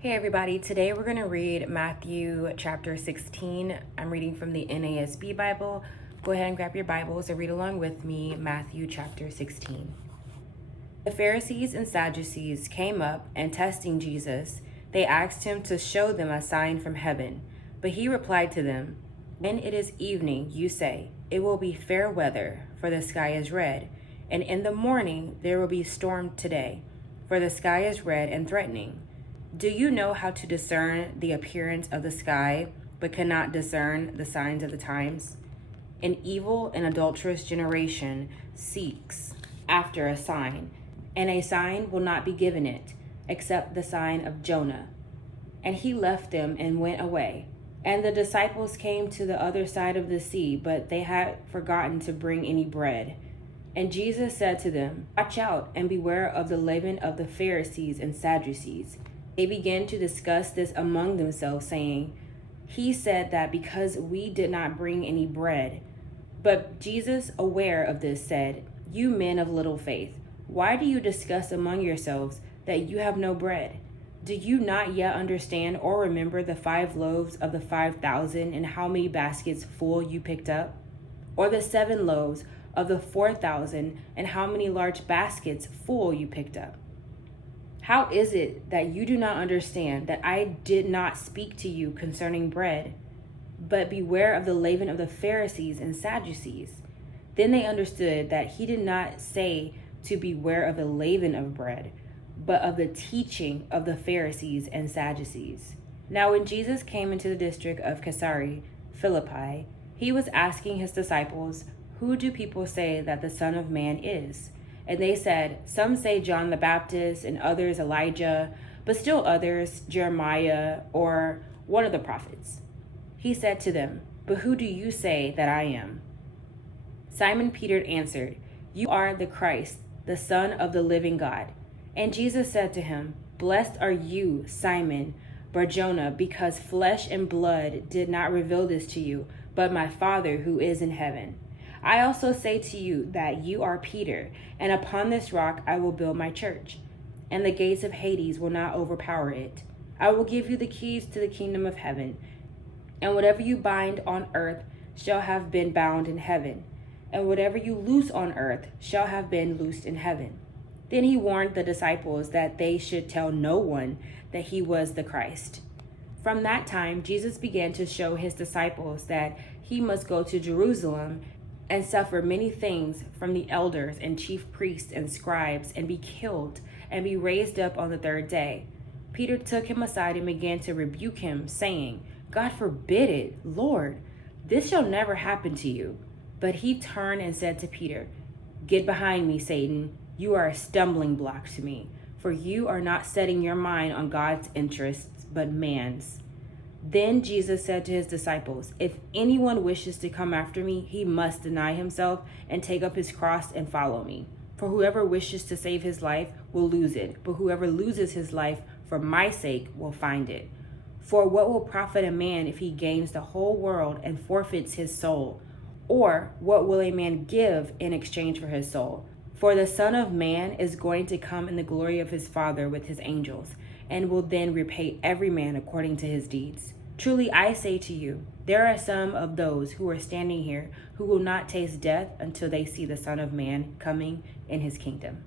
Hey everybody, today we're going to read Matthew chapter 16. I'm reading from the NASB Bible. Go ahead and grab your Bibles and read along with me, Matthew chapter 16. The Pharisees and Sadducees came up and testing Jesus, they asked him to show them a sign from heaven. But he replied to them, "When it is evening, you say, 'It will be fair weather, for the sky is red.' And in the morning there will be storm today, for the sky is red and threatening. Do you know how to discern the appearance of the sky, but cannot discern the signs of the times? An evil and adulterous generation seeks after a sign, and a sign will not be given it, except the sign of Jonah." And he left them and went away. And the disciples came to the other side of the sea, but they had forgotten to bring any bread. And Jesus said to them, "Watch out and beware of the leaven of the Pharisees and Sadducees." They began to discuss this among themselves, saying, "He said that because we did not bring any bread." But Jesus, aware of this, said, "You men of little faith, why do you discuss among yourselves that you have no bread? Do you not yet understand or remember the 5 loaves of the 5,000 and how many baskets full you picked up? Or the 7 loaves of the 4,000 and how many large baskets full you picked up? How is it that you do not understand that I did not speak to you concerning bread? But beware of the leaven of the Pharisees and Sadducees." Then they understood that he did not say to beware of the leaven of bread, but of the teaching of the Pharisees and Sadducees. Now when Jesus came into the district of Caesarea Philippi, he was asking his disciples, "Who do people say that the Son of Man is?" And they said, "Some say John the Baptist, and others Elijah, but still others Jeremiah or one of the prophets." He said to them, "But who do you say that I am?" Simon Peter answered, "You are the Christ, the Son of the living God." And Jesus said to him, "Blessed are you, Simon Bar-Jonah, because flesh and blood did not reveal this to you, but my Father who is in heaven. I also say to you that you are Peter, and upon this rock I will build my church, and the gates of Hades will not overpower it. I will give you the keys to the kingdom of heaven, and whatever you bind on earth shall have been bound in heaven, and whatever you loose on earth shall have been loosed in heaven." Then he warned the disciples that they should tell no one that he was the Christ. From that time, Jesus began to show his disciples that he must go to Jerusalem and suffer many things from the elders and chief priests and scribes, and be killed, and be raised up on the 3rd day. Peter took him aside and began to rebuke him, saying, "God forbid it, Lord, this shall never happen to you." But he turned and said to Peter, "Get behind me, Satan. You are a stumbling block to me, for you are not setting your mind on God's interests, but man's." Then Jesus said to his disciples, "If anyone wishes to come after me, he must deny himself and take up his cross and follow me. For whoever wishes to save his life will lose it, but whoever loses his life for my sake will find it. For what will profit a man if he gains the whole world and forfeits his soul? Or what will a man give in exchange for his soul? For the Son of Man is going to come in the glory of his Father with his angels, and will then repay every man according to his deeds. Truly I say to you, there are some of those who are standing here who will not taste death until they see the Son of Man coming in his kingdom."